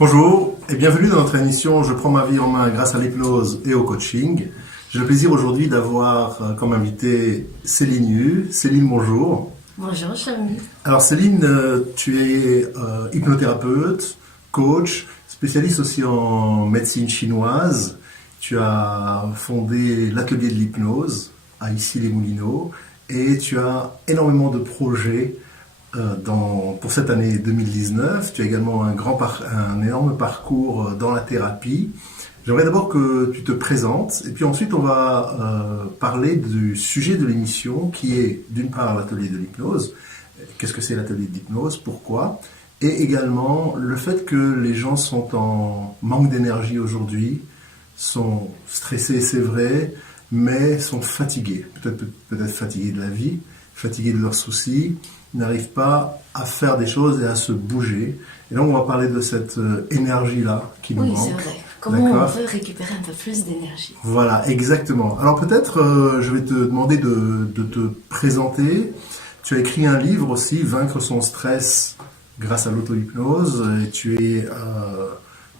Bonjour et bienvenue dans notre émission Je prends ma vie en main grâce à l'hypnose et au coaching. J'ai le plaisir aujourd'hui d'avoir comme invité Céline Hu. Céline, bonjour. Bonjour, Chami. Alors Céline, tu es hypnothérapeute, coach, spécialiste aussi en médecine chinoise. Tu as fondé l'atelier de l'hypnose à Issy-les-Moulineaux et tu as énormément de projets pour cette année 2019. Tu as également un énorme parcours dans la thérapie. J'aimerais d'abord que tu te présentes et puis ensuite on va parler du sujet de l'émission qui est d'une part l'atelier de l'hypnose. Qu'est-ce que c'est l'atelier de l'hypnose? Pourquoi? Et également le fait que les gens sont en manque d'énergie aujourd'hui, sont stressés, c'est vrai, mais sont fatigués. Peut-être fatigués de la vie, fatigués de leurs soucis, n'arrivent pas à faire des choses et à se bouger. Et donc on va parler de cette énergie-là qui nous manque. Oui, c'est vrai. Comment on peut récupérer un peu plus d'énergie? Voilà, exactement. Alors peut-être je vais te demander de te présenter. Tu as écrit un livre aussi, Vaincre son stress grâce à l'auto-hypnose. Et tu es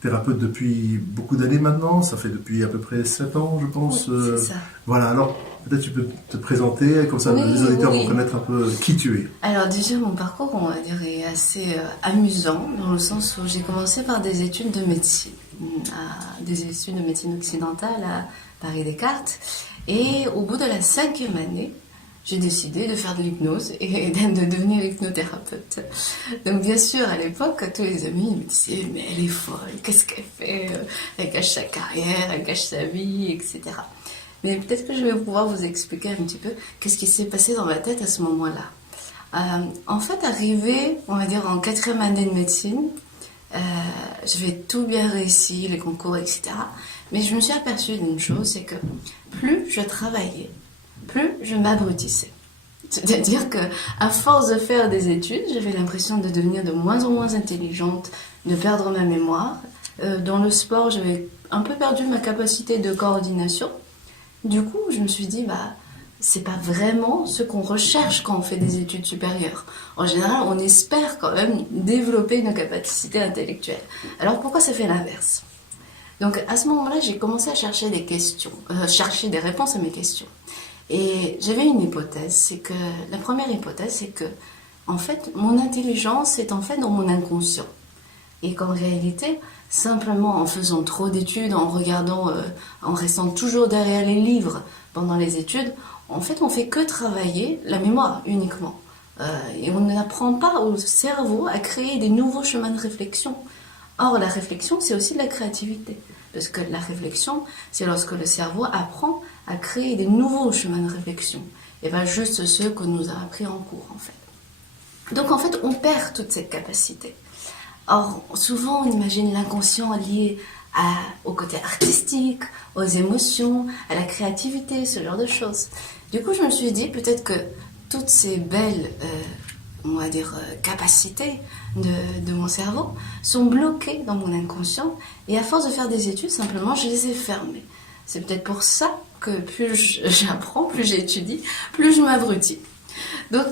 thérapeute depuis beaucoup d'années maintenant. Ça fait depuis à peu près 7 ans, je pense. Oui, c'est ça. Voilà, alors peut-être tu peux te présenter, comme ça les auditeurs vont connaître un peu qui tu es. Alors déjà, mon parcours, on va dire, est assez amusant, dans le sens où j'ai commencé par des études de médecine, des études de médecine occidentale à Paris-Descartes. Et au bout de la 5e année, j'ai décidé de faire de l'hypnose et de devenir hypnothérapeute. Donc bien sûr, à l'époque, tous les amis me disaient « mais elle est folle, qu'est-ce qu'elle fait? Elle gâche sa carrière, elle gâche sa vie, etc. » Mais peut-être que je vais pouvoir vous expliquer un petit peu qu'est-ce qui s'est passé dans ma tête à ce moment-là. En fait, arrivé, on va dire, en 4e année de médecine, j'avais tout bien réussi, les concours, etc. Mais je me suis aperçue d'une chose, c'est que plus je travaillais, plus je m'abrutissais. C'est-à-dire que, à force de faire des études, j'avais l'impression de devenir de moins en moins intelligente, de perdre ma mémoire. Dans le sport, j'avais un peu perdu ma capacité de coordination. Du coup, je me suis dit, c'est pas vraiment ce qu'on recherche quand on fait des études supérieures. En général, on espère quand même développer une capacité intellectuelle. Alors pourquoi ça fait l'inverse? Donc à ce moment-là, j'ai commencé à chercher chercher des réponses à mes questions. Et j'avais une hypothèse, la première hypothèse, c'est que, en fait, mon intelligence est en fait dans mon inconscient. Et qu'en réalité, simplement en faisant trop d'études, en regardant, en restant toujours derrière les livres pendant les études, en fait, on fait que travailler la mémoire uniquement. Et on n'apprend pas au cerveau à créer des nouveaux chemins de réflexion. Or, la réflexion, c'est aussi de la créativité. Parce que la réflexion, c'est lorsque le cerveau apprend à créer des nouveaux chemins de réflexion. Et pas juste ceux qu'on nous a appris en cours, en fait. Donc, en fait, on perd toute cette capacité. Or, souvent, on imagine l'inconscient lié au côté artistique, aux émotions, à la créativité, ce genre de choses. Du coup, je me suis dit, peut-être que toutes ces belles, on va dire, capacités de mon cerveau sont bloquées dans mon inconscient. Et à force de faire des études, simplement, je les ai fermées. C'est peut-être pour ça que plus j'apprends, plus j'étudie, plus je m'abrutis. Donc,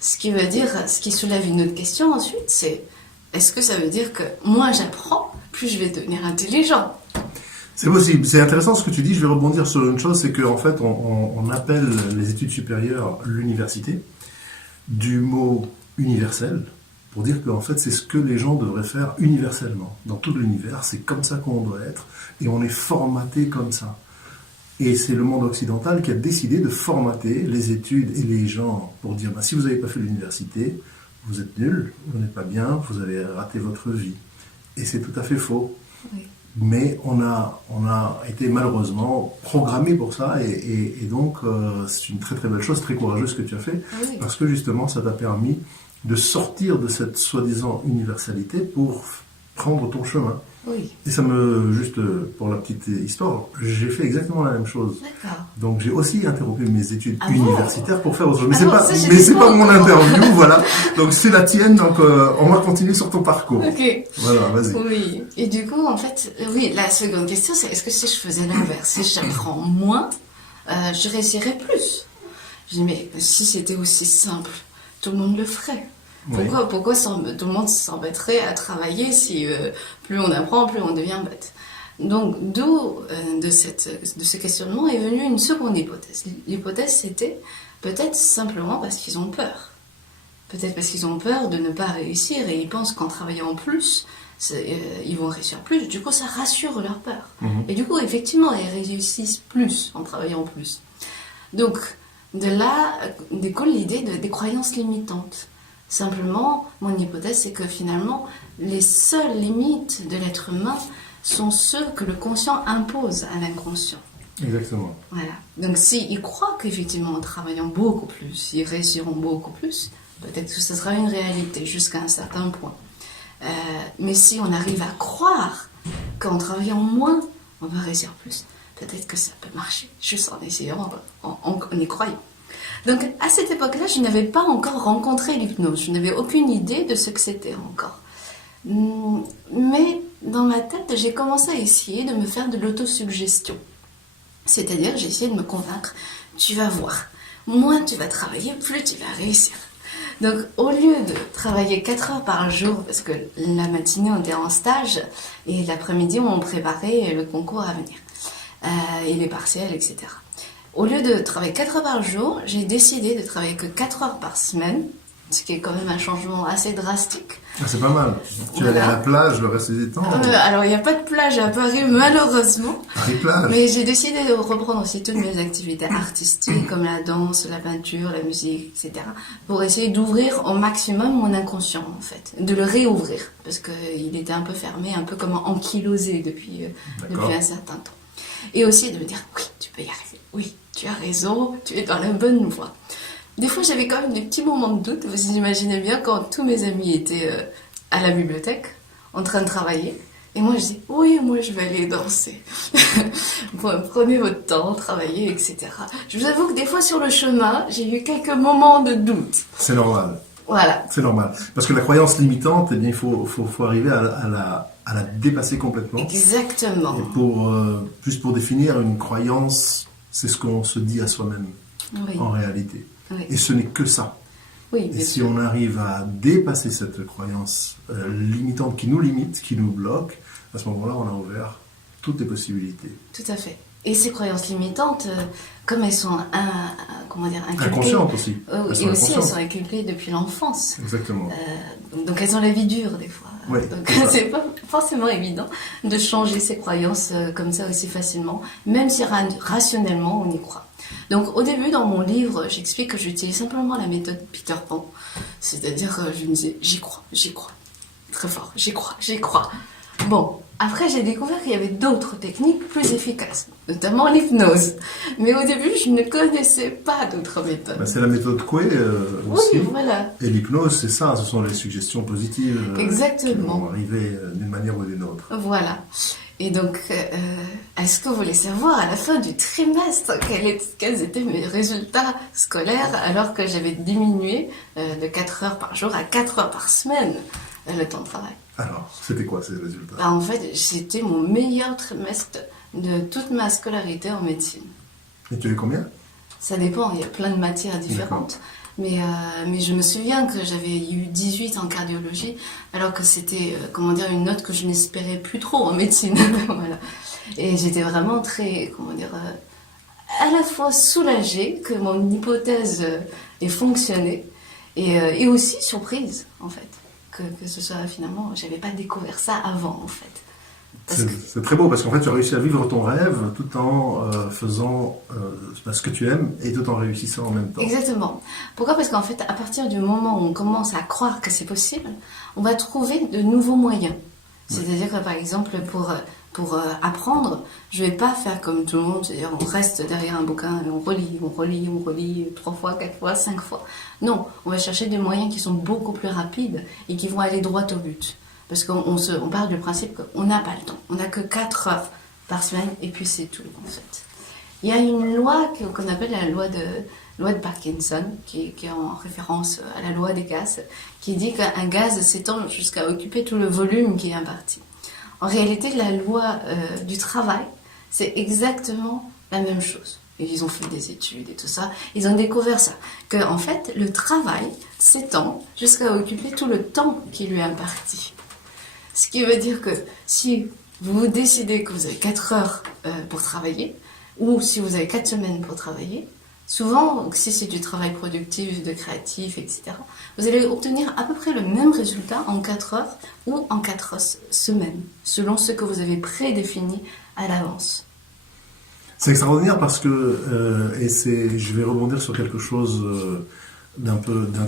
ce qui soulève une autre question ensuite, c'est: est-ce que ça veut dire que moins j'apprends, plus je vais devenir intelligent? C'est possible. C'est intéressant ce que tu dis. Je vais rebondir sur une chose, c'est qu'en fait, on appelle les études supérieures l'université, du mot universel, pour dire qu'en fait, c'est ce que les gens devraient faire universellement. Dans tout l'univers, c'est comme ça qu'on doit être, et on est formaté comme ça. Et c'est le monde occidental qui a décidé de formater les études et les gens pour dire, si vous n'avez pas fait l'université, vous êtes nul, vous n'êtes pas bien, vous avez raté votre vie. Et c'est tout à fait faux. Oui. Mais on a été malheureusement programmé pour ça, et donc c'est une très très belle chose, très courageuse ce que tu as fait, Oui. parce que justement ça t'a permis de sortir de cette soi-disant universalité pour prendre ton chemin. Oui. Et juste pour la petite histoire, j'ai fait exactement la même chose. D'accord. Donc j'ai aussi interrompu mes études Ah bon? universitaires pour faire autre chose. Mais Ah c'est bon, pas mon interview, voilà. Donc c'est la tienne, donc on va continuer sur ton parcours. Ok. Voilà, vas-y. Oui. Et du coup, en fait, oui, la seconde question, c'est: est-ce que si je faisais l'inverse, si j'apprends moins, je réussirais plus? Je dis, mais si c'était aussi simple, tout le monde le ferait. Oui. Pourquoi tout le monde s'embêterait à travailler si plus on apprend, plus on devient bête? Donc, d'où de ce questionnement est venue une seconde hypothèse. L'hypothèse, c'était peut-être simplement parce qu'ils ont peur. Peut-être parce qu'ils ont peur de ne pas réussir et ils pensent qu'en travaillant plus, ils vont réussir plus. Du coup, ça rassure leur peur. Et du coup, effectivement, ils réussissent plus en travaillant plus. Donc, de là découle l'idée des croyances limitantes. Simplement, mon hypothèse, c'est que finalement, les seules limites de l'être humain sont ceux que le conscient impose à l'inconscient. Exactement. Voilà. Donc, s'ils croient qu'effectivement, en travaillant beaucoup plus, ils réussiront beaucoup plus, peut-être que ce sera une réalité jusqu'à un certain point. Mais si on arrive à croire qu'en travaillant moins, on va réussir plus, peut-être que ça peut marcher, juste en essayant, en y croyant. Donc, à cette époque-là, je n'avais pas encore rencontré l'hypnose. Je n'avais aucune idée de ce que c'était encore. Mais dans ma tête, j'ai commencé à essayer de me faire de l'autosuggestion. C'est-à-dire, j'ai essayé de me convaincre, tu vas voir, moins tu vas travailler, plus tu vas réussir. Donc, au lieu de travailler 4 heures par jour, parce que la matinée, on était en stage, et l'après-midi, on préparait le concours à venir, et les partiels, etc. Au lieu de travailler 4 heures par jour, j'ai décidé de travailler que 4 heures par semaine, ce qui est quand même un changement assez drastique. Ah, c'est pas mal. Tu allais à la plage le reste du temps. Alors, il n'y a pas de plage à Paris, malheureusement. Paris plage. Mais j'ai décidé de reprendre aussi toutes mes activités artistiques, comme la danse, la peinture, la musique, etc. Pour essayer d'ouvrir au maximum mon inconscient, en fait. De le réouvrir. Parce qu'il était un peu fermé, un peu comme ankylosé depuis un certain temps. Et aussi de me dire, oui, tu peux y arriver. Oui, tu as raison, tu es dans la bonne voie. Des fois, j'avais quand même des petits moments de doute. Vous imaginez bien quand tous mes amis étaient à la bibliothèque, en train de travailler. Et moi, je dis, oui, moi, je vais aller danser. Bon, prenez votre temps, travaillez, etc. Je vous avoue que des fois, sur le chemin, j'ai eu quelques moments de doute. C'est normal. Voilà. C'est normal. Parce que la croyance limitante, eh bien, il faut arriver à la dépasser complètement. Exactement. Et juste pour définir, une croyance, c'est ce qu'on se dit à soi-même, Oui. en réalité. Oui. Et ce n'est que ça. Oui, Et si on arrive à dépasser cette croyance limitante qui nous limite, qui nous bloque, à ce moment-là, on a ouvert toutes les possibilités. Tout à fait. Et ces croyances limitantes, comme elles sont inculquées, Inconscientes aussi. Et aussi, elles sont inculquées depuis l'enfance. Exactement. Donc elles ont la vie dure des fois. Oui, donc c'est pas forcément évident de changer ses croyances comme ça aussi facilement, même si rationnellement on y croit. Donc au début dans mon livre, j'explique que j'utilise simplement la méthode Peter Pan. C'est-à-dire je me disais j'y crois, très fort, j'y crois. Bon, après j'ai découvert qu'il y avait d'autres techniques plus efficaces, notamment l'hypnose. Mais au début, je ne connaissais pas d'autres méthodes. C'est la méthode Coué aussi. Oui, voilà. Et l'hypnose, c'est ça, ce sont les suggestions positives Exactement. qui vont arriver d'une manière ou d'une autre. Voilà. Et donc, est-ce que vous voulez savoir à la fin du trimestre quels étaient mes résultats scolaires alors que j'avais diminué de 4 heures par jour à 4 heures par semaine le temps de travail? Alors, c'était quoi ces résultats? En fait, c'était mon meilleur trimestre de toute ma scolarité en médecine. Et tu as eu combien? Ça dépend, il y a plein de matières différentes. Mais je me souviens que j'avais eu 18 en cardiologie, alors que c'était, une note que je n'espérais plus trop en médecine. Voilà. Et j'étais vraiment très, à la fois soulagée que mon hypothèse ait fonctionné, et aussi surprise, en fait, que ce soit finalement, j'avais pas découvert ça avant, en fait. C'est très beau parce qu'en fait tu as réussi à vivre ton rêve tout en faisant ce que tu aimes et tout en réussissant en même temps. Exactement. Pourquoi? Parce qu'en fait, à partir du moment où on commence à croire que c'est possible, on va trouver de nouveaux moyens. C'est-à-dire que par exemple, pour apprendre, je ne vais pas faire comme tout le monde, c'est-à-dire on reste derrière un bouquin et on relit 3 fois, 4 fois, 5 fois. Non, on va chercher des moyens qui sont beaucoup plus rapides et qui vont aller droit au but. Parce qu'on part du principe qu'on n'a pas le temps. On n'a que 4 heures par semaine et puis c'est tout, en fait. Il y a une loi qu'on appelle la loi de Parkinson, qui est en référence à la loi des gaz, qui dit qu'un gaz s'étend jusqu'à occuper tout le volume qui est imparti. En réalité, la loi du travail, c'est exactement la même chose. et ils ont fait des études et tout ça, ils ont découvert ça, que en fait le travail s'étend jusqu'à occuper tout le temps qui lui est imparti. Ce qui veut dire que si vous décidez que vous avez 4 heures pour travailler, ou si vous avez 4 semaines pour travailler, souvent, si c'est du travail productif, de créatif, etc., vous allez obtenir à peu près le même résultat en 4 heures ou en 4 semaines, selon ce que vous avez prédéfini à l'avance. C'est extraordinaire parce que, je vais rebondir sur quelque chose d'un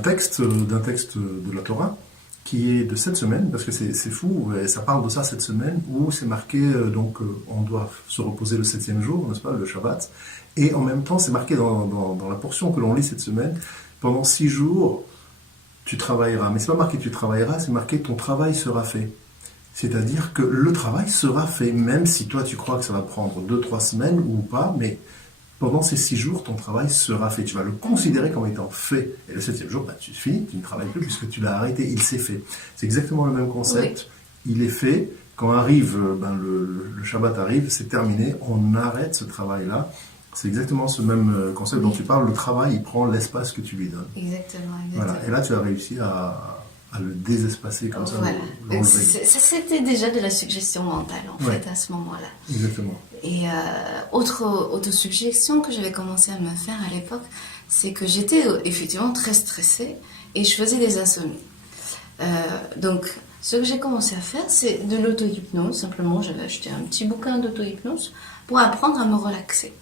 texte de la Torah, qui est de cette semaine, parce que c'est fou, et ça parle de ça cette semaine, où c'est marqué, on doit se reposer le 7e jour, n'est-ce pas, le Shabbat, et en même temps, c'est marqué dans la portion que l'on lit cette semaine, pendant 6 jours, tu travailleras. Mais c'est pas marqué tu travailleras, c'est marqué ton travail sera fait. C'est-à-dire que le travail sera fait, même si toi tu crois que ça va prendre 2-3 semaines ou pas, mais pendant ces 6 jours, ton travail sera fait. Tu vas le considérer comme étant fait. Et le 7e jour, tu finis, tu ne travailles plus puisque tu l'as arrêté, il s'est fait. C'est exactement le même concept. Oui. Il est fait. Quand arrive, le Shabbat arrive, c'est terminé, on arrête ce travail-là. C'est exactement ce même concept dont tu parles. Le travail, il prend l'espace que tu lui donnes. Exactement. Voilà. Et là, tu as réussi à le désespacer comme ça. Voilà. C'était déjà de la suggestion mentale, en fait, à ce moment-là. Exactement. Et autre suggestion que j'avais commencé à me faire à l'époque, c'est que j'étais effectivement très stressée et je faisais des insomnies. Donc, ce que j'ai commencé à faire, c'est de l'auto-hypnose. Simplement, j'avais acheté un petit bouquin d'auto-hypnose pour apprendre à me relaxer.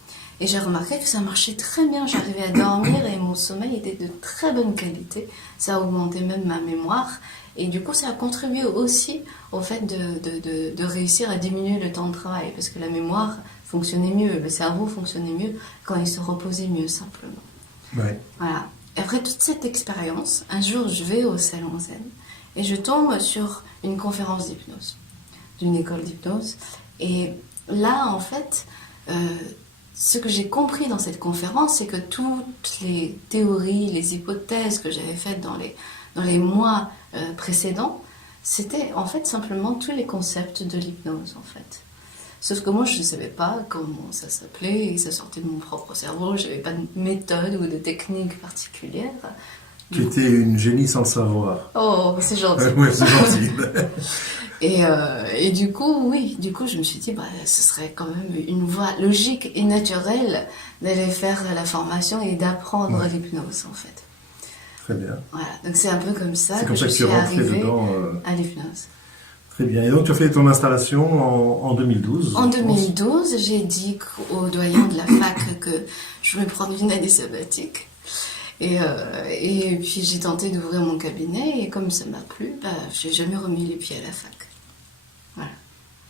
Et j'ai remarqué que ça marchait très bien. J'arrivais à dormir et mon sommeil était de très bonne qualité. Ça a augmenté même ma mémoire. Et du coup, ça a contribué aussi au fait de réussir à diminuer le temps de travail. Parce que la mémoire fonctionnait mieux, le cerveau fonctionnait mieux quand il se reposait mieux, simplement. Ouais. Voilà. Et après toute cette expérience, un jour, je vais au Salon Zen et je tombe sur une conférence d'hypnose, d'une école d'hypnose. Et là, en fait, ce que j'ai compris dans cette conférence, c'est que toutes les théories, les hypothèses que j'avais faites dans les mois précédents, c'était en fait simplement tous les concepts de l'hypnose, en fait. Sauf que moi, je ne savais pas comment ça s'appelait, et ça sortait de mon propre cerveau, je n'avais pas de méthode ou de technique particulière. Tu étais une génie sans le savoir. Oh, c'est gentil. Oui, c'est gentil. Et du coup, je me suis dit, ce serait quand même une voie logique et naturelle d'aller faire la formation et d'apprendre l'hypnose, en fait. Très bien. Voilà, donc c'est un peu comme ça que je tu suis es rentrée arrivée dedans, à l'hypnose. Très bien. Et donc, tu as fait ton installation en 2012. En 2012, j'ai dit au doyen de la fac que je vais prendre une année sabbatique. Et puis j'ai tenté d'ouvrir mon cabinet et comme ça m'a plu, je n'ai jamais remis les pieds à la fac. Voilà.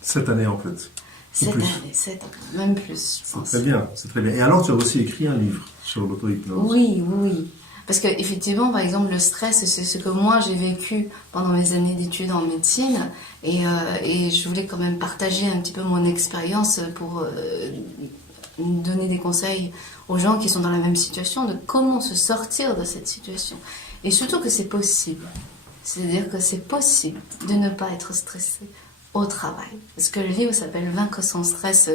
Cette année en fait. Cette année, même plus, je pense. C'est très bien, c'est très bien. Et alors tu as aussi écrit un livre sur l'auto-hypnose. Oui. Parce qu'effectivement, par exemple, le stress, c'est ce que moi j'ai vécu pendant mes années d'études en médecine. Et je voulais quand même partager un petit peu mon expérience pour donner des conseils aux gens qui sont dans la même situation, de comment se sortir de cette situation. Et surtout que c'est possible. C'est-à-dire que c'est possible de ne pas être stressé au travail. Parce que le livre s'appelle « Vaincre son stress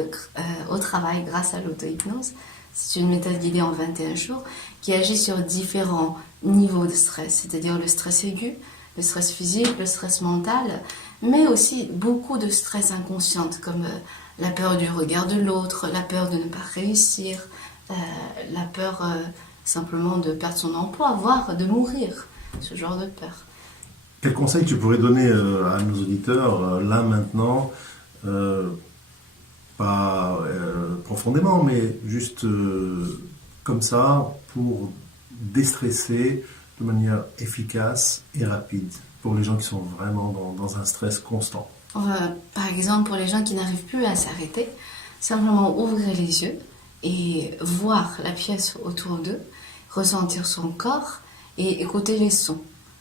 au travail grâce à l'auto-hypnose ». C'est une méthode guidée en 21 jours qui agit sur différents niveaux de stress, c'est-à-dire le stress aigu, le stress physique, le stress mental, mais aussi beaucoup de stress inconscient, comme la peur du regard de l'autre, la peur de ne pas réussir, la peur simplement de perdre son emploi, voire de mourir, ce genre de peur. Quel conseil tu pourrais donner à nos auditeurs, là maintenant, pas profondément, mais juste comme ça, pour déstresser de manière efficace et rapide, pour les gens qui sont vraiment dans un stress constant? Par exemple, pour les gens qui n'arrivent plus à s'arrêter, simplement ouvrir les yeux et voir la pièce autour d'eux, ressentir son corps et écouter les sons.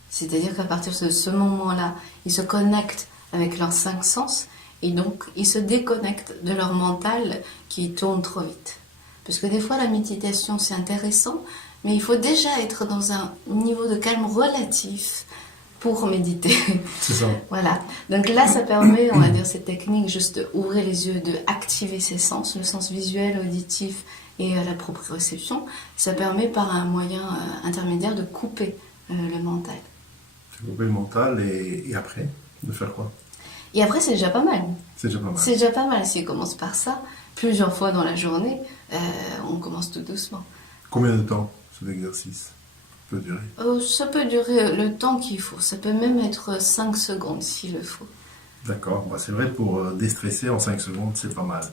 C'est-à-dire qu'à partir de ce moment-là, ils se connectent avec leurs 5 sens et donc ils se déconnectent de leur mental qui tourne trop vite. Parce que des fois, la méditation, c'est intéressant, mais il faut déjà être dans un niveau de calme relatif pour méditer. C'est ça. Voilà. Donc là, ça permet, on va dire, cette technique, juste d'ouvrir les yeux, d'activer ses sens, le sens visuel, auditif et la proprioception. Ça permet par un moyen intermédiaire de couper le mental. Couper le mental et après, de faire quoi? Et après, c'est déjà pas mal. C'est déjà pas mal. C'est déjà pas mal. Si on commence par ça, plusieurs fois dans la journée, on commence tout doucement. Combien de temps cet exercice peut durer? Ça peut durer le temps qu'il faut. Ça peut même être 5 secondes s'il le faut. D'accord. Bah, c'est vrai, pour déstresser en 5 secondes, c'est pas mal.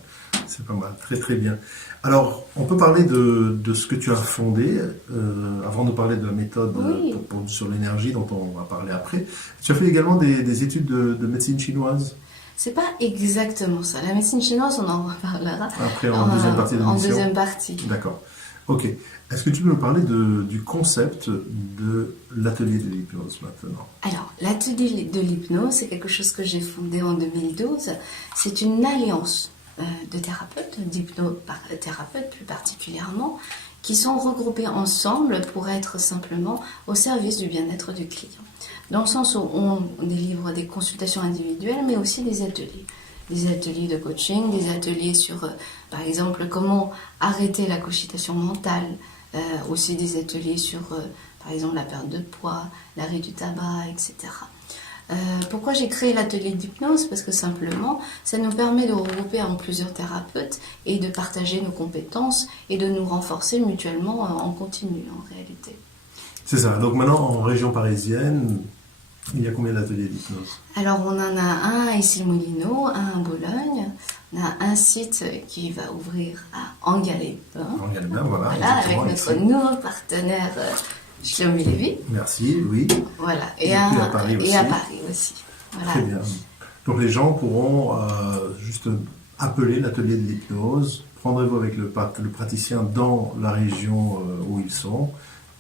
C'est pas mal. Très très bien. Alors, on peut parler de ce que tu as fondé, avant de parler de la méthode Oui. sur l'énergie dont on va parler après. Tu as fait également des études de médecine chinoise. C'est pas exactement ça. La médecine chinoise, on en reparlera Après, en deuxième partie de en l'émission. deuxième partie. D'accord. Ok. Est-ce que tu peux nous parler du concept de l'atelier de l'hypnose maintenant? Alors, l'atelier de l'hypnose, c'est quelque chose que j'ai fondé en 2012. C'est une alliance de thérapeutes, d'hypnothérapeutes plus particulièrement, qui sont regroupés ensemble pour être simplement au service du bien-être du client. Dans le sens où on délivre des consultations individuelles, mais aussi des ateliers. Des ateliers de coaching, des ateliers sur, par exemple, comment arrêter la cogitation mentale, aussi des ateliers sur, par exemple, la perte de poids, l'arrêt du tabac, etc. Pourquoi j'ai créé l'atelier d'hypnose? Parce que simplement, ça nous permet de regrouper en plusieurs thérapeutes et de partager nos compétences et de nous renforcer mutuellement en continu, en réalité. C'est ça. Donc maintenant, en région parisienne, il y a combien d'ateliers d'hypnose? Alors, on en a un à Issy-les-Moulineaux, un à Bologne. On a un site qui va ouvrir à Angoulême. Voilà. Voilà, avec notre nouveau partenaire Shlomi Lévy. Merci, oui. Voilà, Et puis à Paris aussi. Et à Paris aussi. Voilà. Très bien. Donc les gens pourront juste appeler l'atelier de l'hypnose, prendre rendez-vous avec le praticien dans la région où ils sont,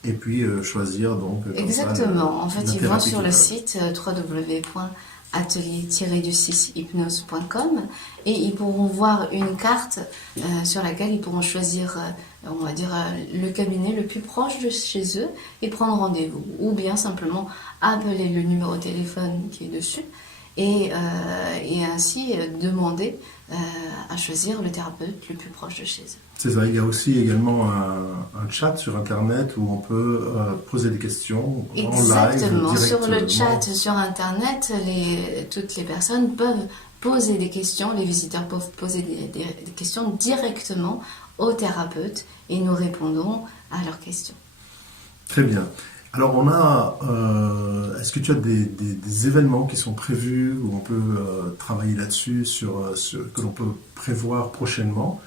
et puis choisir donc. Exactement. En fait, la ils vont thérapie sur qu'ils le veulent. site www.atelier-du6hypnose.com et ils pourront voir une carte sur laquelle ils pourront choisir, on va dire, le cabinet le plus proche de chez eux et prendre rendez-vous. Ou bien simplement appeler le numéro de téléphone qui est dessus et ainsi demander à choisir le thérapeute le plus proche de chez eux. C'est ça, il y a aussi également un chat sur Internet où on peut poser des questions en live Exactement, sur le directement. chat sur Internet, toutes les personnes peuvent poser des questions, les visiteurs peuvent poser des questions directement au thérapeute et nous répondons à leurs questions. Très bien. Alors on a, est-ce que tu as des événements qui sont prévus où on peut travailler là-dessus, que l'on peut prévoir prochainement,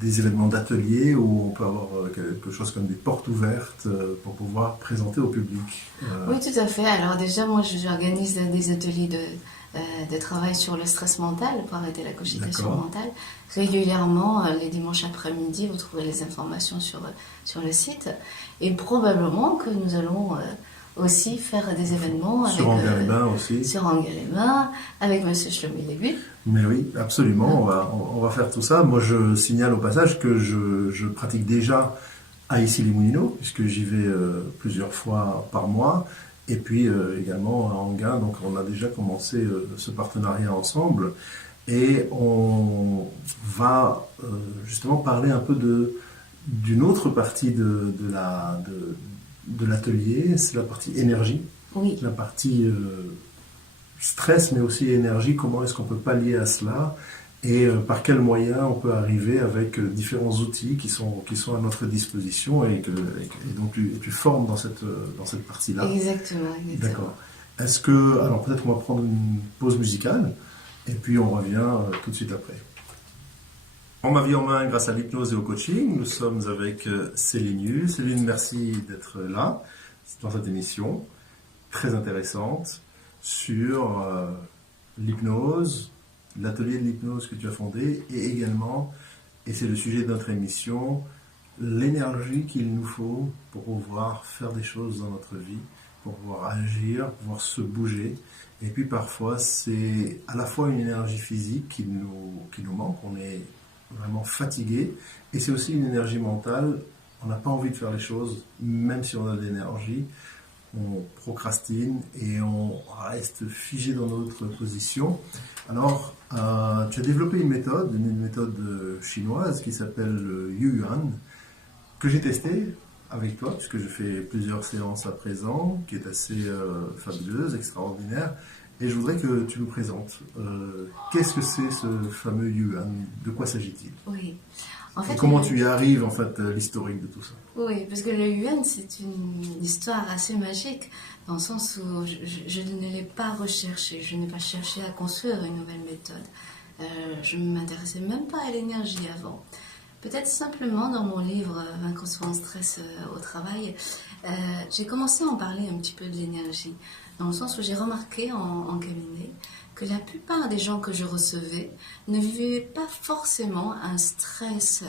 des événements d'atelier où on peut avoir quelque chose comme des portes ouvertes pour pouvoir présenter au public? Oui, tout à fait. Alors déjà, moi, j'organise des ateliers de travail sur le stress mental pour arrêter la cogitation D'accord. mentale. Régulièrement, les dimanches après-midi, vous trouverez les informations sur le site. Et probablement que nous allons aussi faire des événements Sur Angoulême aussi. sur Angoulême, avec M. Shlomi Lévy. Mais oui, absolument, on va faire tout ça. Moi, je signale au passage que je pratique déjà à Issy-les-Moulineaux, puisque j'y vais plusieurs fois par mois, et puis également à Anguin. Donc, on a déjà commencé ce partenariat ensemble, et on va justement parler un peu d'une autre partie de l'atelier, c'est la partie énergie, Oui. la partie stress, mais aussi énergie. Comment est-ce qu'on peut pallier à cela et par quels moyens on peut arriver avec différents outils qui sont à notre disposition et donc tu formes dans cette partie-là. Exactement. D'accord. Alors peut-être on va prendre une pause musicale et puis on revient tout de suite après. En ma vie en main, grâce à l'hypnose et au coaching, nous sommes avec Céline Hu. Céline, merci d'être là dans cette émission très intéressante sur l'hypnose, l'atelier de l'hypnose que tu as fondé et également, et c'est le sujet de notre émission, l'énergie qu'il nous faut pour pouvoir faire des choses dans notre vie, pour pouvoir agir, pouvoir se bouger. Et puis parfois, c'est à la fois une énergie physique qui nous manque, on est vraiment fatigué, et c'est aussi une énergie mentale, on n'a pas envie de faire les choses, même si on a de l'énergie, on procrastine et on reste figé dans notre position. Alors, tu as développé une méthode chinoise qui s'appelle Yuan, que j'ai testée avec toi, puisque je fais plusieurs séances à présent, qui est assez fabuleuse, extraordinaire. Et je voudrais que tu nous présentes. Qu'est-ce que c'est ce fameux Yuan? De quoi s'agit-il? Oui. En fait, et comment tu y arrives, en fait, l'historique de tout ça? Oui, parce que le Yuan, c'est une histoire assez magique, dans le sens où je ne l'ai pas recherché, je n'ai pas cherché à construire une nouvelle méthode. Je ne m'intéressais même pas à l'énergie avant. Peut-être simplement dans mon livre Vaincre son stress au travail, j'ai commencé à en parler un petit peu de l'énergie, dans le sens où j'ai remarqué en cabinet que la plupart des gens que je recevais ne vivaient pas forcément un stress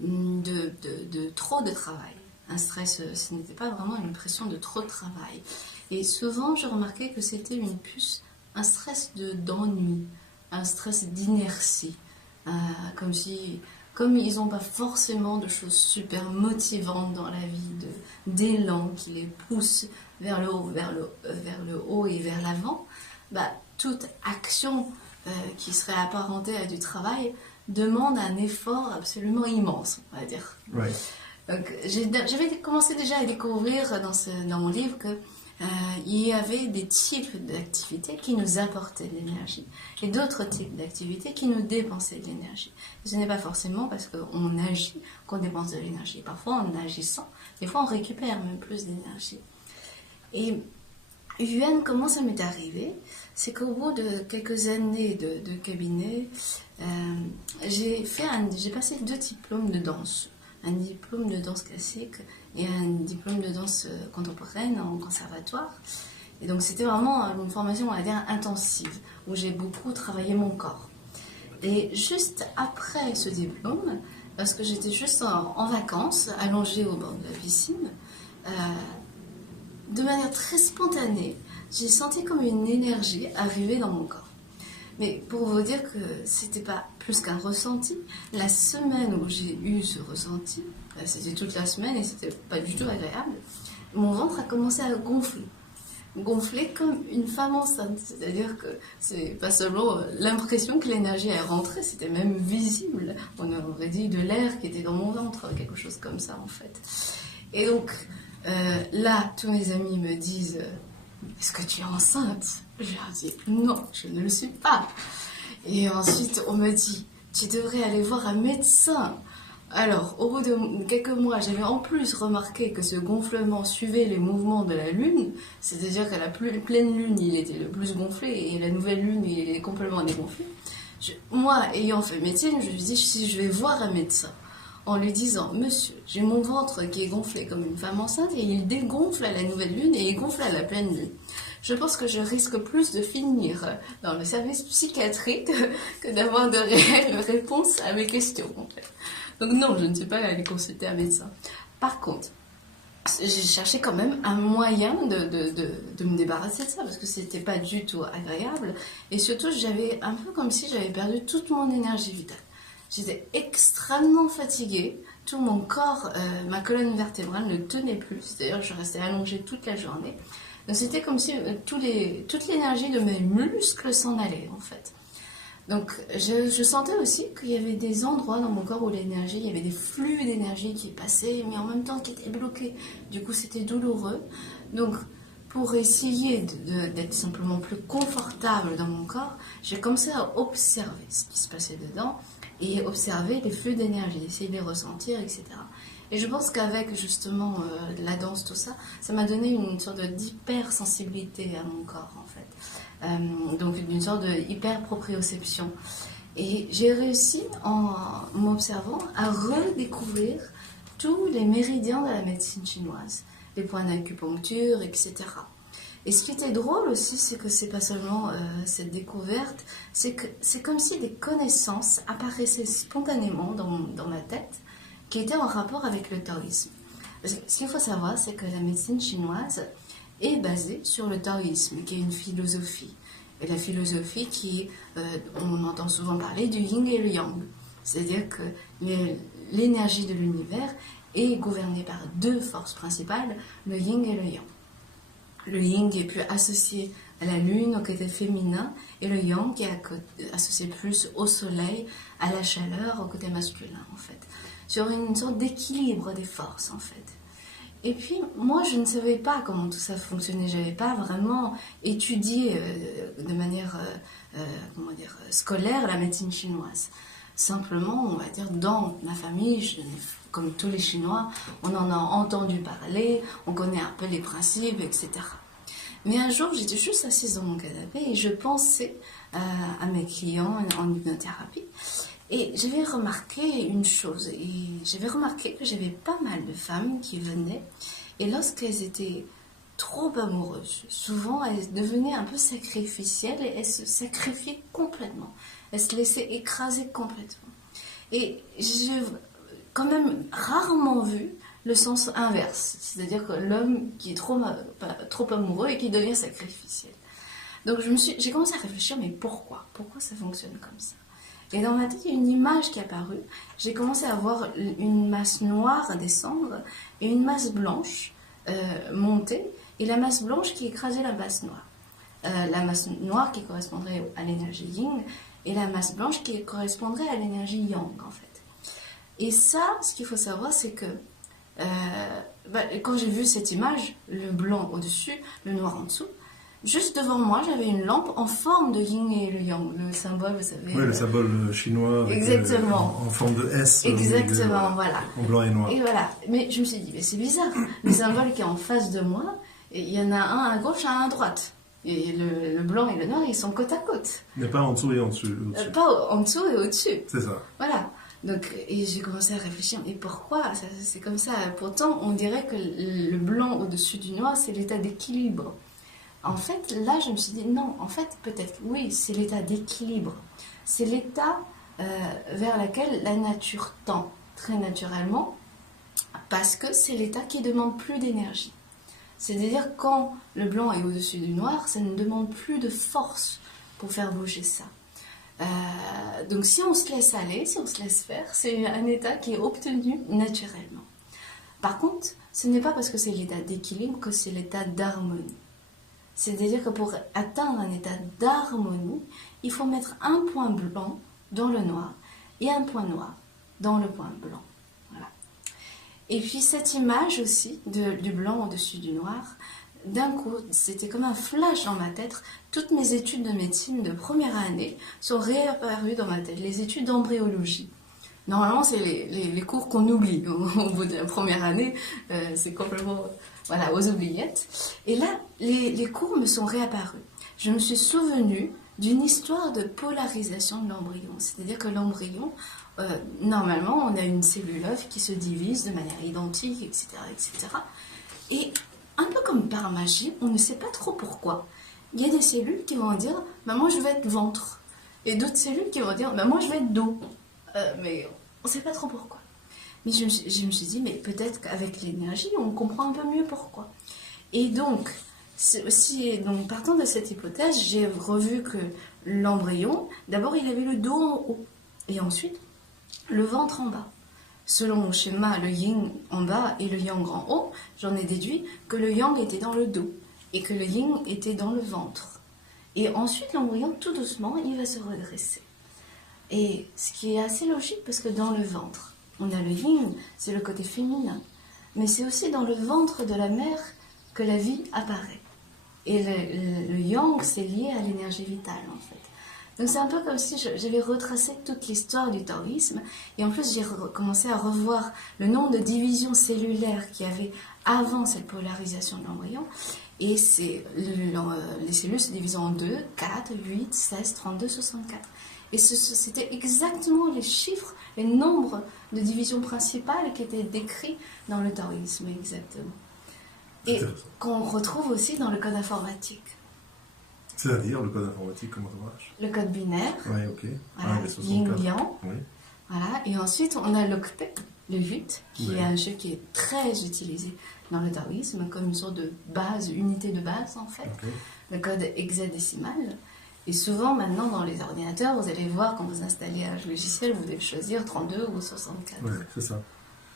de trop de travail. Un stress, ce n'était pas vraiment une pression de trop de travail. Et souvent, je remarquais que c'était un stress d'ennui, un stress d'inertie, comme ils n'ont pas forcément de choses super motivantes dans la vie, d'élan qui les pousse vers le haut et vers l'avant, toute action qui serait apparentée à du travail demande un effort absolument immense, on va dire. Ouais. Donc, j'avais commencé déjà à découvrir dans mon livre que il y avait des types d'activités qui nous apportaient de l'énergie et d'autres types d'activités qui nous dépensaient de l'énergie. Ce n'est pas forcément parce qu'on agit qu'on dépense de l'énergie. Parfois, en agissant, des fois, on récupère même plus d'énergie. Et Yuan, comment ça m'est arrivé? C'est qu'au bout de quelques années de cabinet, j'ai passé 2 diplômes de danse. Un diplôme de danse classique et un diplôme de danse contemporaine en conservatoire. Et donc c'était vraiment une formation, on va dire, intensive, où j'ai beaucoup travaillé mon corps. Et juste après ce diplôme, parce que j'étais juste en vacances, allongée au bord de la piscine, de manière très spontanée, j'ai senti comme une énergie arriver dans mon corps. Mais pour vous dire que c'était pas plus qu'un ressenti, la semaine où j'ai eu ce ressenti, c'était toute la semaine et c'était pas du tout agréable, mon ventre a commencé à gonfler. Gonfler comme une femme enceinte. C'est-à-dire que c'est pas seulement l'impression que l'énergie est rentrée, c'était même visible. On aurait dit de l'air qui était dans mon ventre, quelque chose comme ça en fait. Et donc là, tous mes amis me disent « Est-ce que tu es enceinte ?» Je leur dis « Non, je ne le suis pas. » Et ensuite, on me dit « Tu devrais aller voir un médecin. » Alors, au bout de quelques mois, j'avais en plus remarqué que ce gonflement suivait les mouvements de la Lune, c'est-à-dire qu'à la pleine Lune, il était le plus gonflé, et la nouvelle Lune, il est complètement dégonflé. Moi, ayant fait médecine, je lui dis si je vais voir un médecin, en lui disant « Monsieur, j'ai mon ventre qui est gonflé comme une femme enceinte, et il dégonfle à la nouvelle Lune, et il gonfle à la pleine Lune. Je pense que je risque plus de finir dans le service psychiatrique que d'avoir de réelles réponses à mes questions, en fait. » Donc non, je ne suis pas allée consulter un médecin. Par contre, j'ai cherché quand même un moyen de me débarrasser de ça, parce que c'était pas du tout agréable. Et surtout, j'avais un peu comme si j'avais perdu toute mon énergie vitale. J'étais extrêmement fatiguée, tout mon corps, ma colonne vertébrale ne tenait plus, c'est-à-dire je restais allongée toute la journée. Donc c'était comme si toute l'énergie de mes muscles s'en allait en fait. Donc je sentais aussi qu'il y avait des endroits dans mon corps où l'énergie, il y avait des flux d'énergie qui passaient, mais en même temps qui étaient bloqués. Du coup c'était douloureux. Donc pour essayer d'être simplement plus confortable dans mon corps, j'ai commencé à observer ce qui se passait dedans et observer les flux d'énergie, essayer de les ressentir, etc. Et je pense qu'avec justement la danse, tout ça, ça m'a donné une sorte d'hypersensibilité à mon corps en fait. Donc d'une sorte de hyper-proprioception. Et j'ai réussi en m'observant à redécouvrir tous les méridiens de la médecine chinoise, les points d'acupuncture, etc. Et ce qui était drôle aussi, c'est que c'est pas seulement cette découverte, c'est que c'est comme si des connaissances apparaissaient spontanément dans ma tête, qui étaient en rapport avec le taoïsme. Parce que ce qu'il faut savoir, c'est que la médecine chinoise est basée sur le taoïsme, qui est une philosophie. Et la philosophie on entend souvent parler du yin et le yang. C'est-à-dire que l'énergie de l'univers est gouvernée par 2 forces principales, le yin et le yang. Le yin qui est plus associé à la lune, au côté féminin, et le yang qui est associé plus au soleil, à la chaleur, au côté masculin, en fait. Sur une sorte d'équilibre des forces, en fait. Et puis, moi, je ne savais pas comment tout ça fonctionnait. Je n'avais pas vraiment étudié de manière, scolaire la médecine chinoise. Simplement, on va dire, dans ma famille, comme tous les Chinois, on en a entendu parler, on connaît un peu les principes, etc. Mais un jour, j'étais juste assise dans mon canapé et je pensais à mes clients en hypnothérapie. Et j'avais remarqué une chose, et j'avais remarqué que j'avais pas mal de femmes qui venaient, et lorsqu'elles étaient trop amoureuses, souvent elles devenaient un peu sacrificielles et elles se sacrifiaient complètement. Elles se laissaient écraser complètement. Et j'ai quand même rarement vu le sens inverse, c'est-à-dire que l'homme qui est trop amoureux et qui devient sacrificiel. Donc j'ai commencé à réfléchir, mais pourquoi ça fonctionne comme ça? Et dans ma tête, il y a une image qui est apparue. J'ai commencé à voir une masse noire descendre et une masse blanche monter, et la masse blanche qui écrasait la masse noire. La masse noire qui correspondrait à l'énergie yin et la masse blanche qui correspondrait à l'énergie yang, en fait. Et ça, ce qu'il faut savoir, c'est que quand j'ai vu cette image, le blanc au-dessus, le noir en dessous, juste devant moi, j'avais une lampe en forme de yin et le yang, le symbole, vous savez. Oui, le symbole chinois avec exactement. En forme de S. Exactement, voilà. En blanc et noir. Et voilà. Mais je me suis dit, mais c'est bizarre. Le symbole qui est en face de moi, il y en a un à gauche, un à droite. Et le blanc et le noir, ils sont côte à côte. Mais pas en dessous et en dessous. Pas en dessous et au-dessus. C'est ça. Voilà. Donc, et j'ai commencé à réfléchir, mais pourquoi c'est comme ça? Pourtant, on dirait que le blanc au-dessus du noir, c'est l'état d'équilibre. En fait, là, je me suis dit, non, en fait, peut-être, oui, c'est l'état d'équilibre. C'est l'état vers lequel la nature tend, très naturellement, parce que c'est l'état qui demande plus d'énergie. C'est-à-dire, quand le blanc est au-dessus du noir, ça ne demande plus de force pour faire bouger ça. Donc, si on se laisse aller, si on se laisse faire, c'est un état qui est obtenu naturellement. Par contre, ce n'est pas parce que c'est l'état d'équilibre que c'est l'état d'harmonie. C'est-à-dire que pour atteindre un état d'harmonie, il faut mettre un point blanc dans le noir et un point noir dans le point blanc. Voilà. Et puis cette image aussi du blanc au-dessus du noir, d'un coup, c'était comme un flash dans ma tête. Toutes mes études de médecine de première année sont réapparues dans ma tête. Les études d'embryologie. Normalement, c'est les cours qu'on oublie au bout de la première année. C'est complètement aux oubliettes. Et là, les cours me sont réapparus. Je me suis souvenue d'une histoire de polarisation de l'embryon. C'est-à-dire que l'embryon, normalement, on a une cellule œuf qui se divise de manière identique, etc., etc. Et un peu comme par magie, on ne sait pas trop pourquoi. Il y a des cellules qui vont dire « moi, je vais être ventre ». Et d'autres cellules qui vont dire « moi, je vais être dos ». Mais on ne sait pas trop pourquoi. Mais je me suis dit, mais peut-être qu'avec l'énergie, on comprend un peu mieux pourquoi. Et donc, partant de cette hypothèse, j'ai revu que l'embryon, d'abord, il avait le dos en haut, et ensuite, le ventre en bas. Selon mon schéma, le yin en bas et le yang en haut, j'en ai déduit que le yang était dans le dos, et que le yin était dans le ventre. Et ensuite, l'embryon, tout doucement, il va se redresser. Et ce qui est assez logique, parce que dans le ventre, on a le yin, c'est le côté féminin. Mais c'est aussi dans le ventre de la mère que la vie apparaît. Et le yang, c'est lié à l'énergie vitale, en fait. Donc c'est un peu comme si j'avais retracé toute l'histoire du taoïsme. Et en plus, j'ai commencé à revoir le nombre de divisions cellulaires qu'il y avait avant cette polarisation de l'embryon. Et les cellules se divisent en 2, 4, 8, 16, 32, 64. Et c'était exactement les chiffres, les nombres de divisions principales qui étaient décrits dans le taoïsme, exactement. Et qu'on retrouve aussi dans le code informatique. C'est-à-dire le code informatique, comment ça marche? Le code binaire. Oui, ok. Voilà, yin-yang. Oui. Voilà. Et ensuite, on a l'octet, le 8, qui est un chiffre qui est très utilisé dans le taoïsme, comme une sorte de base, unité de base, en fait. Okay. Le code hexadécimal. Et souvent, maintenant, dans les ordinateurs, vous allez voir, quand vous installez un logiciel, vous devez choisir 32 ou 64. Oui, c'est ça.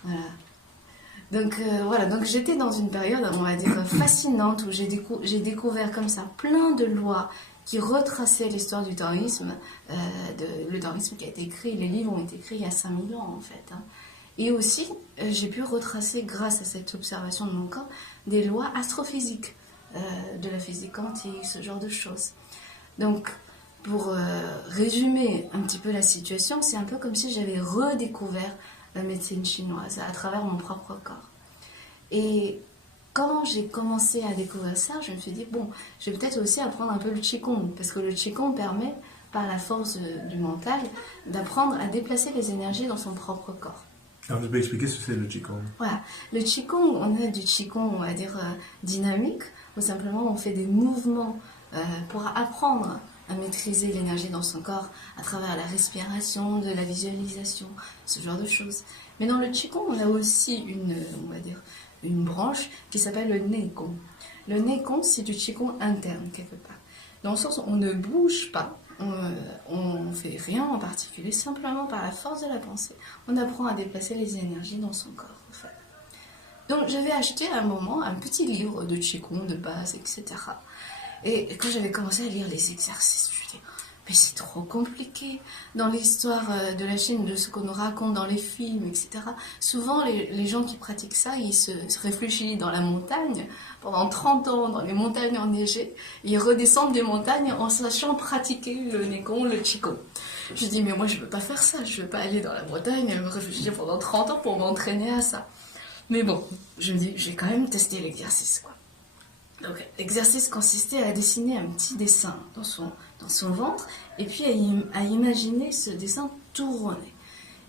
Voilà. Donc voilà, donc j'étais dans une période, on va dire, fascinante où j'ai découvert comme ça plein de lois qui retraçaient l'histoire du taoïsme, le taoïsme qui a été écrit, les livres ont été écrits il y a 5000 ans en fait. Hein. Et aussi, j'ai pu retracer, grâce à cette observation de mon corps, des lois astrophysiques, de la physique quantique, ce genre de choses. Donc, pour résumer un petit peu la situation, c'est un peu comme si j'avais redécouvert la médecine chinoise à travers mon propre corps. Et quand j'ai commencé à découvrir ça, je me suis dit, bon, je vais peut-être aussi apprendre un peu le Qigong, parce que le Qigong permet, par la force du mental, d'apprendre à déplacer les énergies dans son propre corps. Alors, je vais expliquer ce que c'est le Qigong. Voilà. Le Qigong, on a du Qigong, on va dire, dynamique, où simplement on fait des mouvements pour apprendre à maîtriser l'énergie dans son corps à travers la respiration, de la visualisation, ce genre de choses. Mais dans le Qigong, on a aussi on va dire, une branche qui s'appelle le Neigong. Le Neigong, c'est du Qigong interne, quelque part. Dans le sens où on ne bouge pas, on ne fait rien en particulier, simplement par la force de la pensée, on apprend à déplacer les énergies dans son corps, en fait. Donc, j'avais acheté à un moment un petit livre de Qigong, de base, etc. Et quand j'avais commencé à lire les exercices, je me suis dit, mais c'est trop compliqué. Dans l'histoire de la Chine, de ce qu'on nous raconte dans les films, etc., souvent les gens qui pratiquent ça, ils se réfugient dans la montagne pendant 30 ans, dans les montagnes enneigées, et ils redescendent des montagnes en sachant pratiquer le Neigong, le Qigong. Je dis, mais moi je ne veux pas faire ça, je ne veux pas aller dans la montagne et me réfugier pendant 30 ans pour m'entraîner à ça. Mais bon, je me dis, je vais quand même tester l'exercice, quoi. Donc, l'exercice consistait à dessiner un petit dessin dans son ventre et puis à imaginer ce dessin tourner.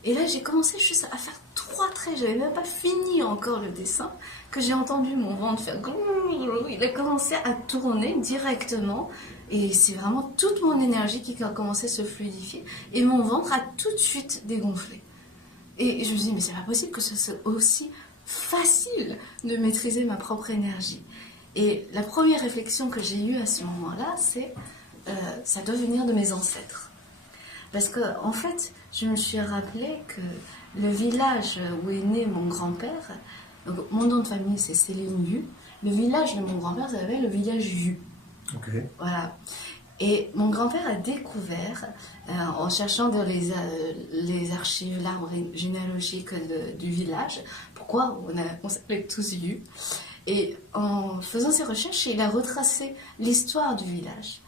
Et là, j'ai commencé juste à faire 3 traits. Je n'avais même pas fini encore le dessin que j'ai entendu mon ventre faire. Il a commencé à tourner directement et c'est vraiment toute mon énergie qui a commencé à se fluidifier et mon ventre a tout de suite dégonflé. Et je me suis dit, mais c'est pas possible que ce soit aussi facile de maîtriser ma propre énergie. Et la première réflexion que j'ai eue à ce moment-là, c'est ça doit venir de mes ancêtres. Parce que, en fait, je me suis rappelé que le village où est né mon grand-père, donc mon nom de famille c'est Céline Yu, le village de mon grand-père s'appelle le village Yu. Ok. Voilà. Et mon grand-père a découvert, en cherchant dans les archives, l'arbre généalogique du village, pourquoi on s'appelait tous Yu. Et en faisant ses recherches, il a retracé l'histoire du village.